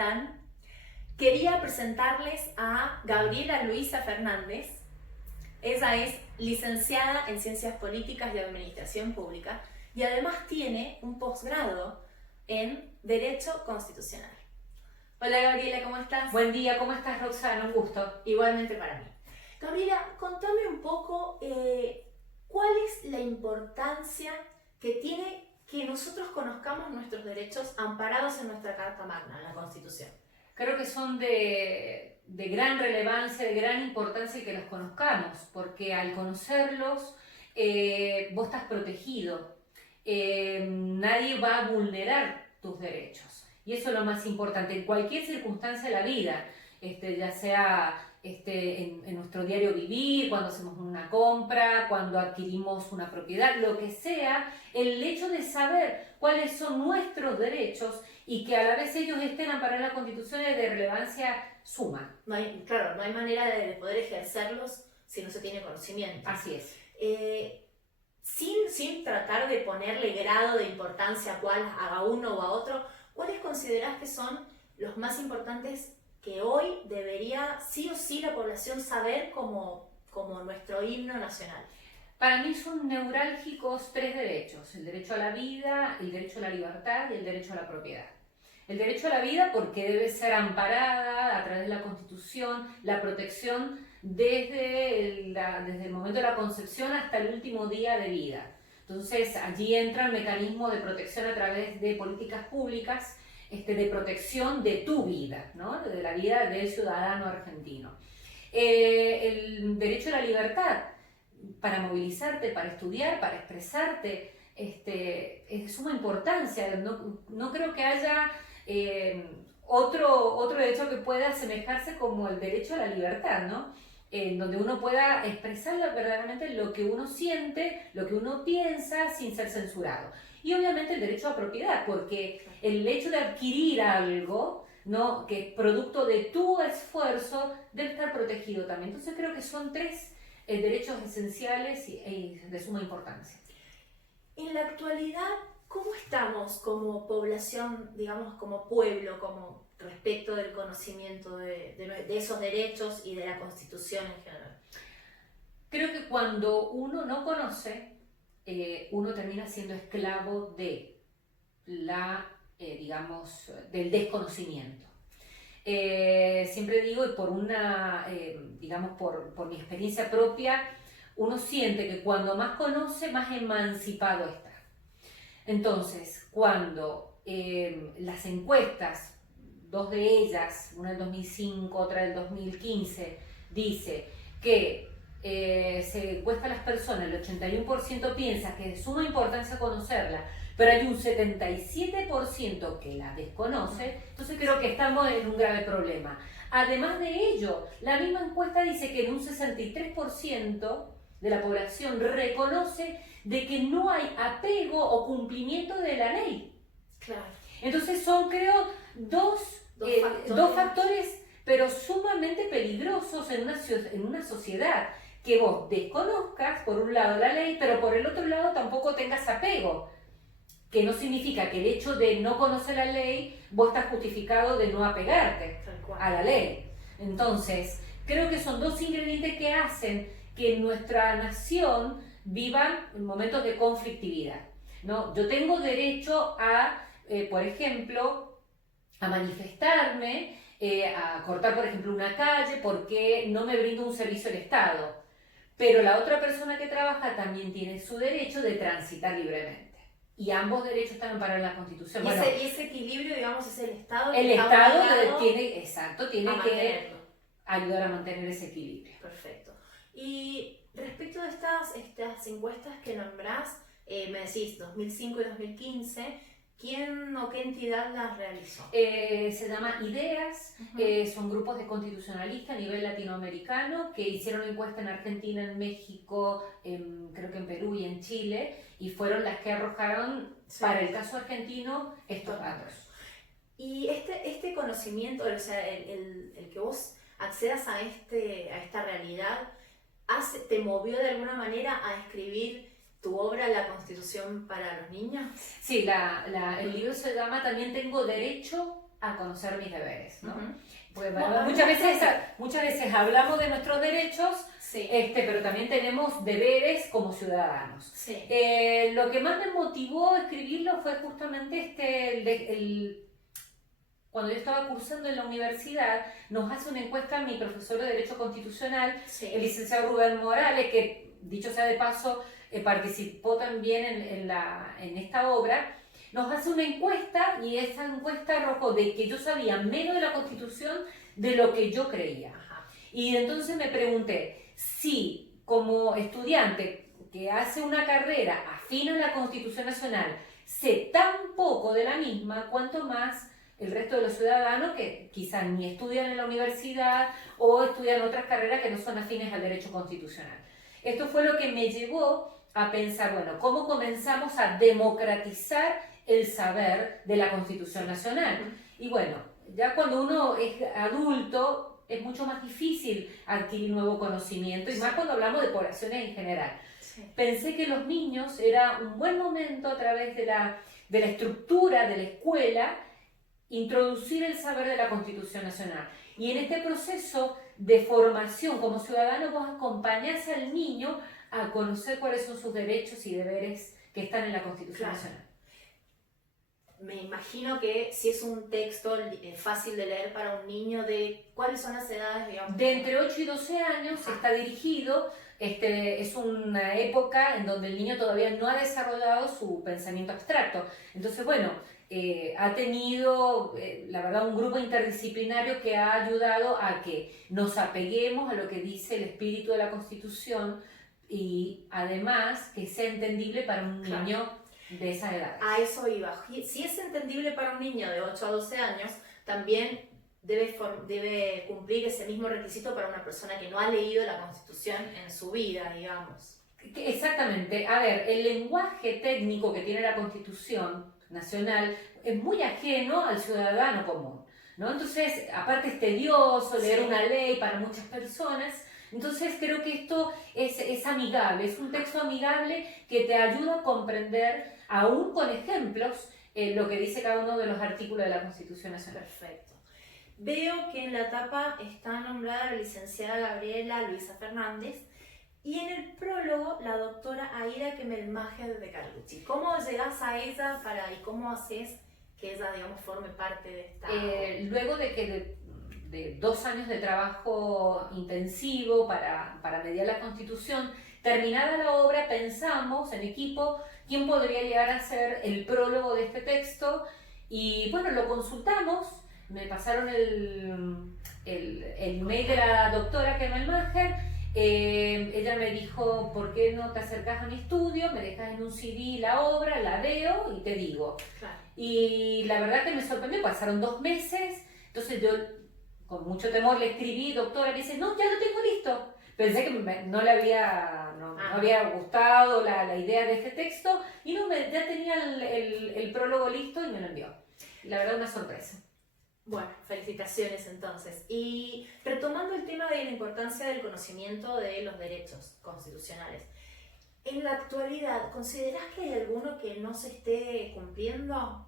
están? Quería presentarles a Gabriela Luisa Fernández. Ella es licenciada en Ciencias Políticas y Administración Pública y además tiene un posgrado en Derecho Constitucional. Hola Gabriela, ¿cómo estás? Buen día, ¿cómo estás, Roxana? Un gusto. Igualmente para mí. Gabriela, contame un poco cuál es la importancia que tiene que nosotros conozcamos nuestros derechos amparados en nuestra Carta Magna, en la Constitución. Creo que son de gran relevancia, de gran importancia que los conozcamos, porque al conocerlos vos estás protegido. Nadie va a vulnerar tus derechos. Y eso es lo más importante en cualquier circunstancia de la vida, ya sea en nuestro diario vivir, cuando hacemos una compra, cuando adquirimos una propiedad, lo que sea, el hecho de saber cuáles son nuestros derechos y que a la vez ellos estén amparados en la Constitución es de relevancia suma. No hay manera de poder ejercerlos si no se tiene conocimiento. Así es. Sin tratar de ponerle grado de importancia a cuál a uno o a otro, ¿cuáles considerás que son los más importantes que hoy debería sí o sí la población saber como nuestro himno nacional? Para mí son neurálgicos tres derechos: el derecho a la vida, el derecho a la libertad y el derecho a la propiedad. El derecho a la vida porque debe ser amparada a través de la Constitución, la protección desde el momento de la concepción hasta el último día de vida. Entonces allí entra el mecanismo de protección a través de políticas públicas, de protección de tu vida, ¿no? De la vida del ciudadano argentino. El derecho a la libertad, para movilizarte, para estudiar, para expresarte, es de suma importancia. No creo que haya otro derecho que pueda asemejarse como el derecho a la libertad, ¿no? Donde uno pueda expresar verdaderamente lo que uno siente, lo que uno piensa, sin ser censurado. Y obviamente el derecho a propiedad, porque el hecho de adquirir algo, ¿no?, que es producto de tu esfuerzo, debe estar protegido también. Entonces creo que son tres derechos esenciales y de suma importancia. En la actualidad, ¿cómo estamos como población, digamos, como pueblo, como respecto del conocimiento de esos derechos y de la Constitución en general? Creo que cuando uno no conoce, uno termina siendo esclavo de del desconocimiento. Siempre digo, y por mi experiencia propia, uno siente que cuando más conoce, más emancipado está. Entonces, cuando las encuestas, dos de ellas, una del 2005, otra del 2015, dice que se encuesta a las personas, el 81% piensa que es de suma importancia conocerla, pero hay un 77% que la desconoce, entonces creo que estamos en un grave problema. Además de ello, la misma encuesta dice que en un 63% de la población reconoce de que no hay apego o cumplimiento de la ley. Claro. Entonces son, creo, dos factores, pero sumamente peligrosos en una sociedad. Que vos desconozcas, por un lado, la ley, pero por el otro lado tampoco tengas apego. Que no significa que el hecho de no conocer la ley, vos estás justificado de no apegarte a la ley. Entonces, creo que son dos ingredientes que hacen que nuestra nación viva en momentos de conflictividad, ¿no? Yo tengo derecho a, por ejemplo, a manifestarme, a cortar, por ejemplo, una calle porque no me brinda un servicio el Estado. Pero la otra persona que trabaja también tiene su derecho de transitar libremente. Y ambos derechos están amparados en la Constitución. Y ese equilibrio, digamos, es el Estado. El Estado tiene que ayudar a mantener ese equilibrio. Perfecto. Y respecto de estas encuestas que nombrás, me decís 2005 y 2015, ¿quién o qué entidad las realizó? Se llama IDEAS, son grupos de constitucionalistas a nivel latinoamericano que hicieron una encuesta en Argentina, en México, creo que en Perú y en Chile, y fueron las que arrojaron, para el caso argentino, estos datos. Y este conocimiento, o sea, el que vos accedas a esta realidad, ¿te movió de alguna manera a escribir tu obra, La Constitución para los Niños? Sí, el libro se llama También tengo derecho a conocer mis deberes, ¿no? Porque, Bueno, muchas veces hablamos de nuestros derechos, sí. Pero también tenemos deberes como ciudadanos. Sí. Lo que más me motivó a escribirlo fue justamente cuando yo estaba cursando en la universidad, nos hace una encuesta mi profesor de Derecho Constitucional, Sí. el licenciado Rubén Morales, que dicho sea de paso, participó también en esta obra. Nos hace una encuesta y esa encuesta arrojó de que yo sabía menos de la Constitución de lo que yo creía. Ajá. Y entonces me pregunté si como estudiante que hace una carrera afín a la Constitución Nacional sé tan poco de la misma, cuanto más el resto de los ciudadanos que quizás ni estudian en la universidad o estudian otras carreras que no son afines al derecho constitucional. Esto fue lo que me llevó a pensar, bueno, ¿cómo comenzamos a democratizar el saber de la Constitución Nacional? Y bueno, ya cuando uno es adulto es mucho más difícil adquirir nuevo conocimiento y más cuando hablamos de poblaciones en general. Sí. Pensé que los niños era un buen momento a través de la estructura de la escuela introducir el saber de la Constitución Nacional. Y en este proceso de formación como ciudadano vos acompañás al niño a conocer cuáles son sus derechos y deberes que están en la Constitución Nacional. Me imagino que si es un texto fácil de leer para un niño, de ¿cuáles son las edades, digamos? De entre 8 y 12 años está dirigido, es una época en donde el niño todavía no ha desarrollado su pensamiento abstracto. Entonces, bueno, ha tenido, la verdad, un grupo interdisciplinario que ha ayudado a que nos apeguemos a lo que dice el espíritu de la Constitución y además que sea entendible para un niño de esa edad. A eso iba. Si es entendible para un niño de 8 a 12 años, también debe cumplir ese mismo requisito para una persona que no ha leído la Constitución en su vida, digamos. Exactamente. A ver, el lenguaje técnico que tiene la Constitución Nacional es muy ajeno al ciudadano común, ¿no? Entonces, aparte es tedioso leer una ley para muchas personas. Entonces creo que esto es amigable, es un texto amigable que te ayuda a comprender, aún con ejemplos, lo que dice cada uno de los artículos de la Constitución Nacional. Perfecto. Veo que en la tapa está nombrada la licenciada Gabriela Luisa Fernández y en el prólogo la doctora Aira Kemelmacher de Carlucci. ¿Cómo llegás a ella y cómo haces que ella, digamos, forme parte de esta...? Luego de 2 años de trabajo intensivo para mediar la Constitución, terminada la obra, pensamos en equipo quién podría llegar a ser el prólogo de este texto y bueno, lo consultamos, me pasaron el email de la doctora Kemelmacher, ella me dijo, ¿por qué no te acercas a mi estudio? Me dejas en un CD la obra, la veo y te digo. Claro. Y la verdad que me sorprendió, pasaron 2 meses, entonces yo con mucho temor le escribí, doctora, me dice, no, ya lo tengo listo. Pensé que no le había gustado la idea de este texto y ya tenía el prólogo listo y me lo envió. Y la verdad, una sorpresa. Bueno, felicitaciones entonces. Y retomando el tema de la importancia del conocimiento de los derechos constitucionales, en la actualidad, ¿considerás que hay alguno que no se esté cumpliendo?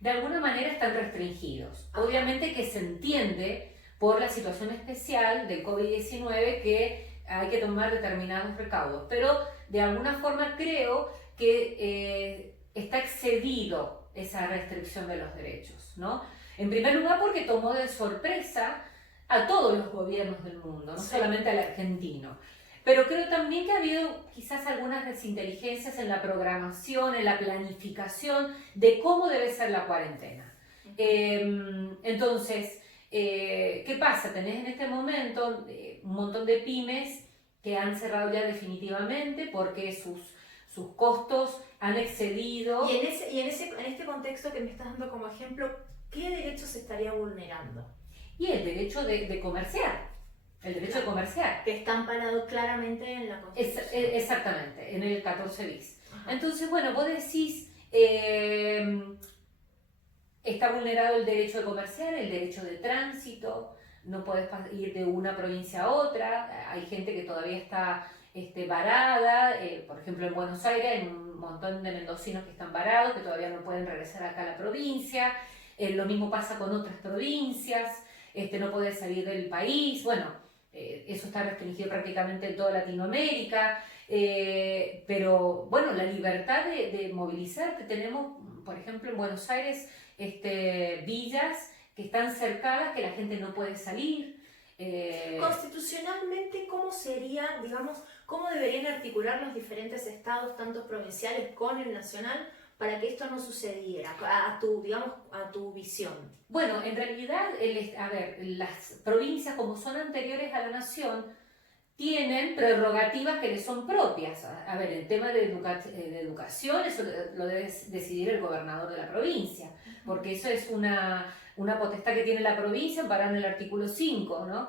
De alguna manera están restringidos. Obviamente que se entiende por la situación especial del COVID-19 que hay que tomar determinados recaudos, pero de alguna forma creo que está excedido esa restricción de los derechos, ¿no? En primer lugar porque tomó de sorpresa a todos los gobiernos del mundo, no solamente al argentino. Pero creo también que ha habido quizás algunas desinteligencias en la programación, en la planificación de cómo debe ser la cuarentena. Entonces, ¿qué pasa? Tenés en este momento un montón de pymes que han cerrado ya definitivamente porque sus costos han excedido. Y en este contexto que me estás dando como ejemplo, ¿qué derecho se estaría vulnerando? Y el derecho de comerciar. El derecho de comerciar. Que está amparado claramente en la Constitución. Exactamente, en el 14 bis. Ajá. Entonces, bueno, vos decís, está vulnerado el derecho de comerciar, el derecho de tránsito, no podés ir de una provincia a otra, hay gente que todavía está varada, por ejemplo en Buenos Aires hay un montón de mendocinos que están varados, que todavía no pueden regresar acá a la provincia. lo mismo pasa con otras provincias, no podés salir del país, bueno, eso está restringido prácticamente en toda Latinoamérica, pero bueno, la libertad de movilizarte, tenemos, por ejemplo, en Buenos Aires, villas que están cercadas, que la gente no puede salir. Constitucionalmente, ¿cómo sería, digamos, cómo deberían articular los diferentes estados, tanto provinciales con el nacional, para que esto no sucediera, a tu visión? Bueno, en realidad, a ver, las provincias, como son anteriores a la nación, tienen prerrogativas que les son propias. A ver, el tema de educación, eso lo debe decidir el gobernador de la provincia, porque eso es una potestad que tiene la provincia amparada en el artículo 5, ¿no?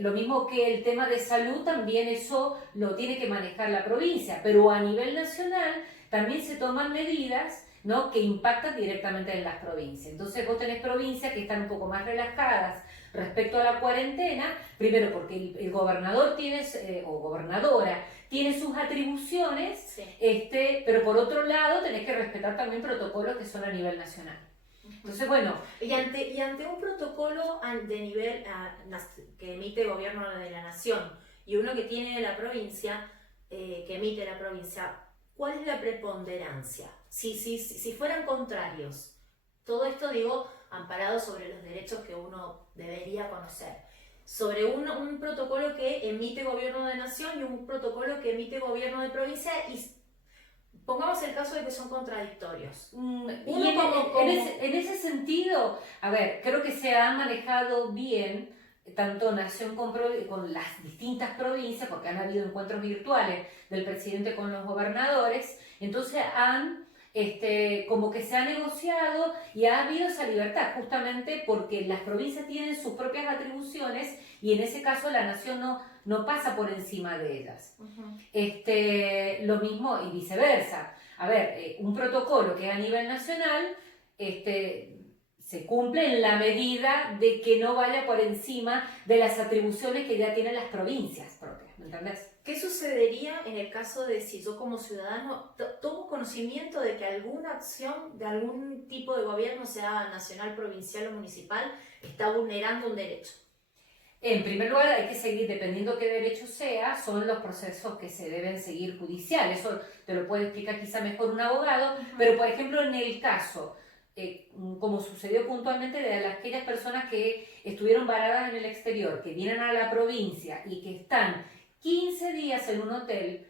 Lo mismo que el tema de salud, también eso lo tiene que manejar la provincia, pero a nivel nacional también se toman medidas, ¿no?, que impactan directamente en las provincias. Entonces vos tenés provincias que están un poco más relajadas respecto a la cuarentena, primero porque el gobernador tiene, o gobernadora, tiene sus atribuciones, sí, pero por otro lado tenés que respetar también protocolos que son a nivel nacional. Entonces, bueno... Y ante un protocolo de nivel que emite el gobierno de la nación y uno que tiene la provincia, que emite la provincia, ¿cuál es la preponderancia? Si fueran contrarios, todo esto digo amparado sobre los derechos que uno debería conocer, sobre un protocolo que emite gobierno de nación y un protocolo que emite gobierno de provincia, y pongamos el caso de que son contradictorios. En ese sentido, a ver, creo que se ha manejado bien tanto nación con las distintas provincias, porque han habido encuentros virtuales del presidente con los gobernadores, entonces como que se ha negociado y ha habido esa libertad, justamente porque las provincias tienen sus propias atribuciones y en ese caso la nación no pasa por encima de ellas. Lo mismo y viceversa. A ver, un protocolo que es a nivel nacional, se cumple en la medida de que no vaya por encima de las atribuciones que ya tienen las provincias propias, ¿me entendés? ¿Qué sucedería en el caso de si yo como ciudadano tomo conocimiento de que alguna acción de algún tipo de gobierno, sea nacional, provincial o municipal, está vulnerando un derecho? En primer lugar, hay que seguir, dependiendo qué derecho sea, son los procesos que se deben seguir judiciales. Eso te lo puede explicar quizá mejor un abogado, pero por ejemplo en el caso, como sucedió puntualmente de aquellas personas que estuvieron varadas en el exterior, que vienen a la provincia y que están 15 días en un hotel,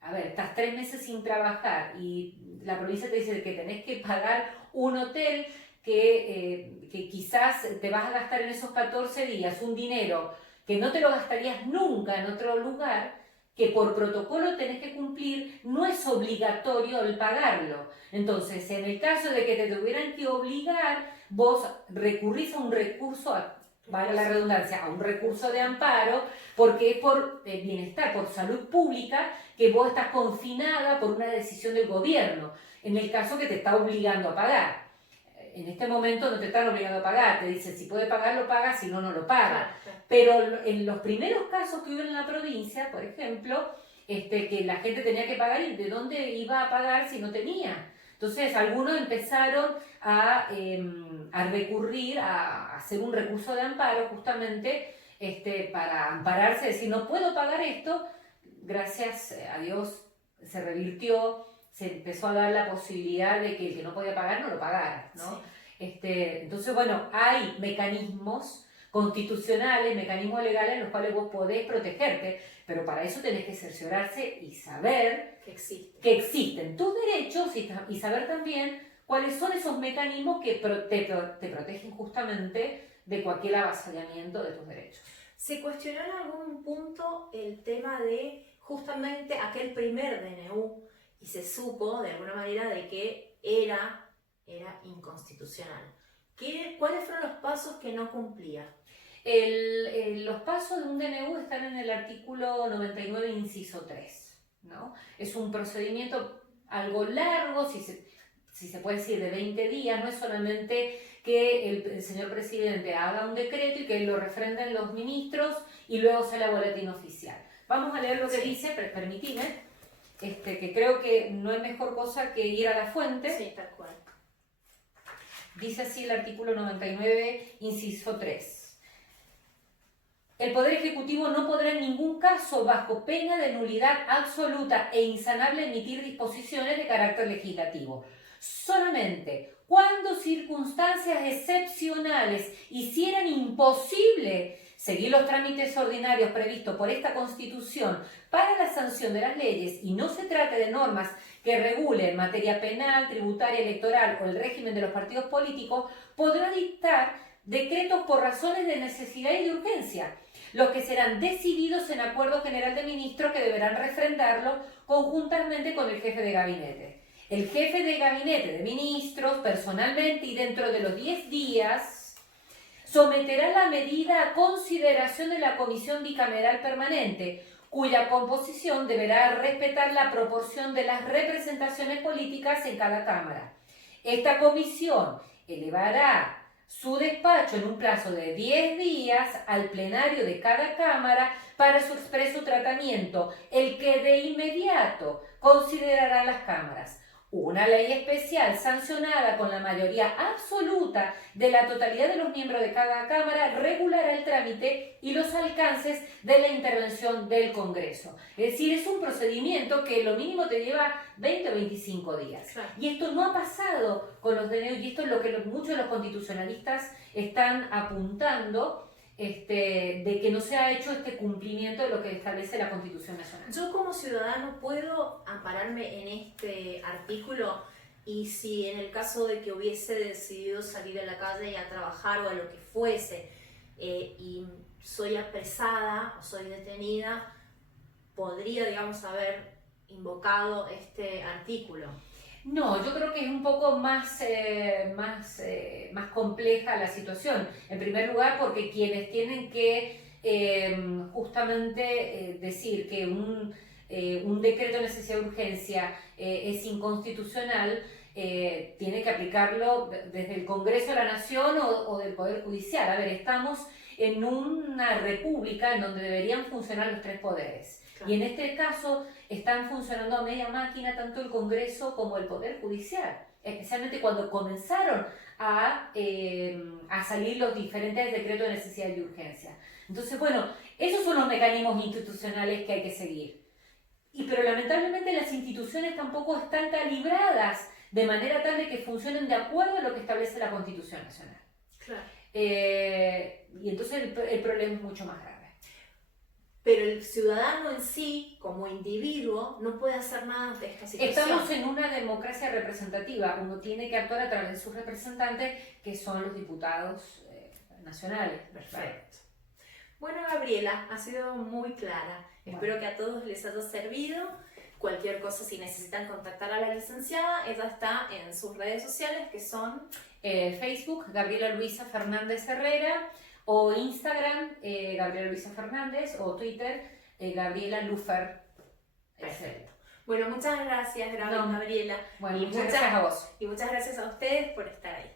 a ver, estás 3 meses sin trabajar y la provincia te dice que tenés que pagar un hotel que quizás te vas a gastar en esos 14 días un dinero que no te lo gastarías nunca en otro lugar, que por protocolo tenés que cumplir, no es obligatorio el pagarlo. Entonces, en el caso de que te tuvieran que obligar, vos recurrís a un recurso, valga la redundancia, a un recurso de amparo, porque es por bienestar, por salud pública, que vos estás confinada por una decisión del gobierno, en el caso que te está obligando a pagar. En este momento no te están obligando a pagar, te dicen si puede pagar lo paga, si no, no lo paga. Claro. Pero en los primeros casos que hubo en la provincia, por ejemplo, que la gente tenía que pagar, ¿y de dónde iba a pagar si no tenía? Entonces algunos empezaron a recurrir a hacer un recurso de amparo justamente para ampararse, decir no puedo pagar esto. Gracias a Dios se revirtió, se empezó a dar la posibilidad de que el que no podía pagar no lo pagara, ¿no? Sí. Entonces, bueno, hay mecanismos constitucionales, mecanismos legales en los cuales vos podés protegerte, pero para eso tenés que cerciorarse y saber que existen tus derechos y saber también cuáles son esos mecanismos que te protegen justamente de cualquier avasallamiento de tus derechos. ¿Se cuestionó en algún punto el tema de justamente aquel primer DNU y se supo de alguna manera de que era inconstitucional? ¿Cuáles fueron los pasos que no cumplía? Los pasos de un DNU están en el artículo 99, inciso 3, ¿no? Es un procedimiento algo largo, si se puede decir de 20 días, no es solamente que el señor presidente haga un decreto y que lo refrenden los ministros y luego sale a boletín oficial. Vamos a leer lo que dice, pero permitime, que creo que no es mejor cosa que ir a la fuente. Sí, tal cual. Dice así el artículo 99, inciso 3. El Poder Ejecutivo no podrá en ningún caso, bajo pena de nulidad absoluta e insanable, emitir disposiciones de carácter legislativo. Solamente cuando circunstancias excepcionales hicieran imposible seguir los trámites ordinarios previstos por esta Constitución para la sanción de las leyes y no se trate de normas que regulen materia penal, tributaria, electoral o el régimen de los partidos políticos, podrá dictar decretos por razones de necesidad y de urgencia, los que serán decididos en acuerdo general de ministros que deberán refrendarlo conjuntamente con el jefe de gabinete. El jefe de gabinete de ministros, personalmente y dentro de los 10 días, someterá la medida a consideración de la Comisión Bicameral Permanente, cuya composición deberá respetar la proporción de las representaciones políticas en cada Cámara. Esta comisión elevará su despacho en un plazo de 10 días al plenario de cada Cámara para su expreso tratamiento, el que de inmediato considerará las cámaras. Una ley especial sancionada con la mayoría absoluta de la totalidad de los miembros de cada Cámara regulará el trámite y los alcances de la intervención del Congreso. Es decir, es un procedimiento que lo mínimo te lleva 20 o 25 días. Claro. Y esto no ha pasado con los DNU, y esto es lo que muchos de los constitucionalistas están apuntando, de que no se ha hecho este cumplimiento de lo que establece la Constitución Nacional. Yo como ciudadano puedo ampararme en este artículo y si en el caso de que hubiese decidido salir a la calle y a trabajar o a lo que fuese y soy apresada o soy detenida, podría, digamos, haber invocado este artículo. No, yo creo que es un poco más compleja la situación. En primer lugar, porque quienes tienen que justamente decir que un decreto de necesidad de urgencia es inconstitucional, tiene que aplicarlo desde el Congreso de la Nación o del Poder Judicial. A ver, estamos en una república en donde deberían funcionar los tres poderes. Claro. Y en este caso están funcionando a media máquina tanto el Congreso como el Poder Judicial, especialmente cuando comenzaron a salir los diferentes decretos de necesidad y urgencia. Entonces, bueno, esos son los mecanismos institucionales que hay que seguir. Pero lamentablemente las instituciones tampoco están calibradas de manera tal de que funcionen de acuerdo a lo que establece la Constitución Nacional. Claro. Y entonces el problema es mucho más grave. Pero el ciudadano en sí, como individuo, no puede hacer nada de esta situación. Estamos en una democracia representativa. Uno tiene que actuar a través de sus representantes, que son los diputados nacionales. Perfecto. Bueno, Gabriela, ha sido muy clara. Bueno. Espero que a todos les haya servido. Cualquier cosa, si necesitan contactar a la licenciada, ella está en sus redes sociales, que son Facebook, Gabriela Luisa Fernández Herrera, o Instagram, Gabriela Luisa Fernández, o Twitter, Gabriela Lufer. Perfecto. Bueno, muchas gracias, Gabriela. Bueno, muchas gracias a vos. Y muchas gracias a ustedes por estar ahí.